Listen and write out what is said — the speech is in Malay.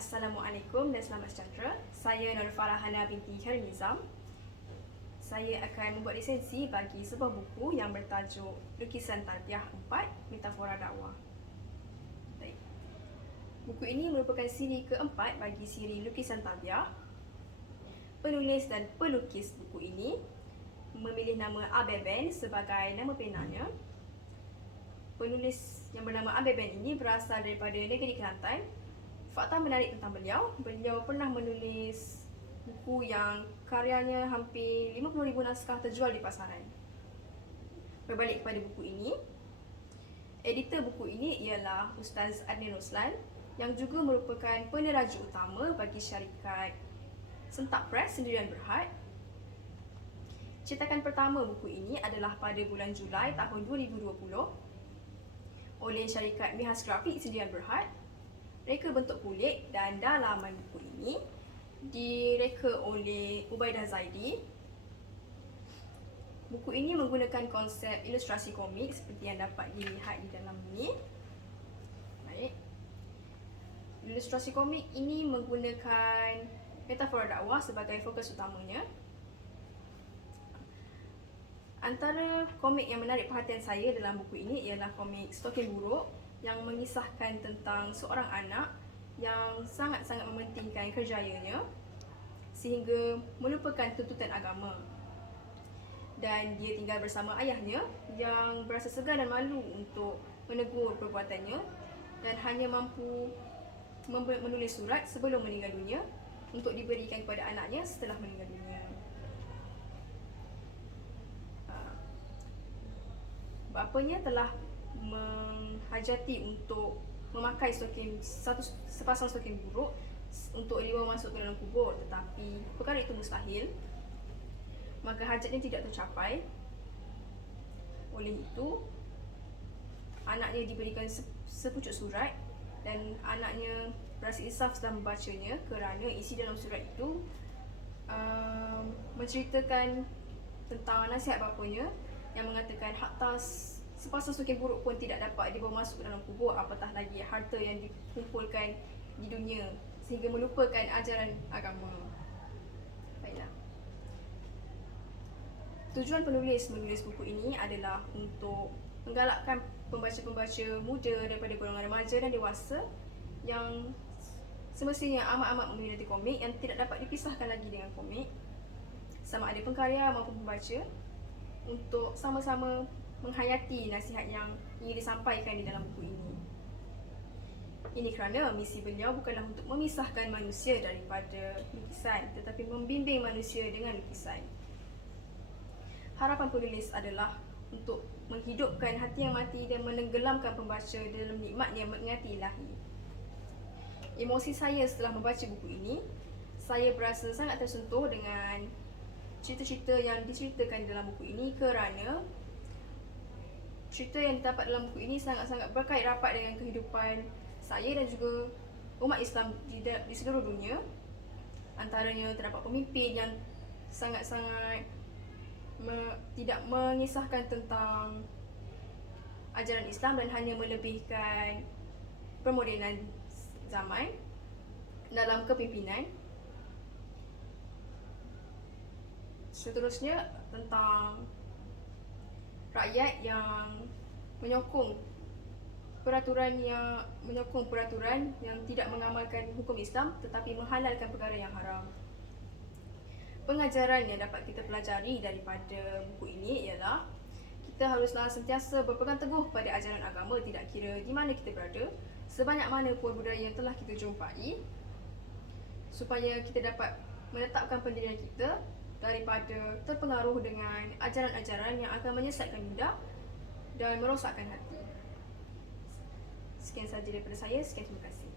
Assalamualaikum dan selamat sejahtera. Saya Nur Farahana binti Khairul Nizam. Saya akan membuat resensi bagi sebuah buku yang bertajuk Lukisan Tarbiyah 4 Metafora Dakwah. Baik. Buku ini merupakan siri keempat bagi siri Lukisan Tarbiyah. Penulis dan pelukis buku ini memilih nama Abeben sebagai nama penanya. Penulis yang bernama Abeben ini berasal daripada negeri Kelantan. Fakta menarik tentang beliau pernah menulis buku yang karyanya hampir 50,000 naskah terjual di pasaran. Berbalik kepada buku ini, editor buku ini ialah Ustaz Admin Roslan yang juga merupakan peneraju utama bagi syarikat Sentak Press Sendirian Berhad. Cetakan pertama buku ini adalah pada bulan Julai tahun 2020 oleh syarikat Mihas Grafik Sendirian Berhad. Reka bentuk kulit dan dalaman buku ini direka oleh Ubaidah Zaidi. Buku ini menggunakan konsep ilustrasi komik seperti yang dapat dilihat di dalam ini. Baik. Ilustrasi komik ini menggunakan metafora dakwah sebagai fokus utamanya. Antara komik yang menarik perhatian saya dalam buku ini ialah komik Stokin Buruk yang mengisahkan tentang seorang anak yang sangat-sangat mementingkan kerjayanya sehingga melupakan tuntutan agama. Dan dia tinggal bersama ayahnya yang berasa segan dan malu untuk menegur perbuatannya dan hanya mampu menulis surat sebelum meninggal dunia untuk diberikan kepada anaknya setelah meninggal dunia. Bapanya telah menghajati untuk memakai sepasang stokin buruk untuk dibawa masuk ke dalam kubur, tetapi perkara itu mustahil, maka hajatnya tidak tercapai. Oleh itu, anaknya diberikan sepucuk surat dan anaknya berasa insaf setelah membacanya kerana isi dalam surat itu menceritakan tentang nasihat bapanya yang mengatakan hatta sepasang stokin buruk pun tidak dapat dibawa masuk ke dalam kubur, apatah lagi harta yang dikumpulkan di dunia sehingga melupakan ajaran agama. Baiklah. Tujuan penulis menulis buku ini adalah untuk menggalakkan pembaca-pembaca muda daripada golongan remaja dan dewasa yang semestinya amat-amat meminati komik yang tidak dapat dipisahkan lagi dengan komik, sama ada pengkarya maupun pembaca, untuk sama-sama menghayati nasihat yang ingin disampaikan di dalam buku ini. Ini kerana misi beliau bukanlah untuk memisahkan manusia daripada lukisan, tetapi membimbing manusia dengan lukisan. Harapan penulis adalah untuk menghidupkan hati yang mati dan menenggelamkan pembaca dalam nikmatnya mengingati ilahi. Emosi saya setelah membaca buku ini, saya berasa sangat tersentuh dengan cerita-cerita yang diceritakan dalam buku ini kerana cerita yang didapat dalam buku ini sangat-sangat berkait rapat dengan kehidupan saya dan juga umat Islam di seluruh dunia. Antaranya terdapat pemimpin yang sangat-sangat tidak mengisahkan tentang ajaran Islam dan hanya melebihkan permodenan zaman dalam kepimpinan. Seterusnya tentang rakyat yang menyokong peraturan yang tidak mengamalkan hukum Islam tetapi menghalalkan perkara yang haram. Pengajaran yang dapat kita pelajari daripada buku ini ialah kita haruslah sentiasa berpegang teguh pada ajaran agama tidak kira di mana kita berada, sebanyak mana pun budaya yang telah kita jumpai, supaya kita dapat menetapkan pendirian kita daripada terpengaruh dengan ajaran-ajaran yang akan menyesatkan lidah dan merosakkan hati. Sekian sahaja daripada saya. Sekian, terima kasih.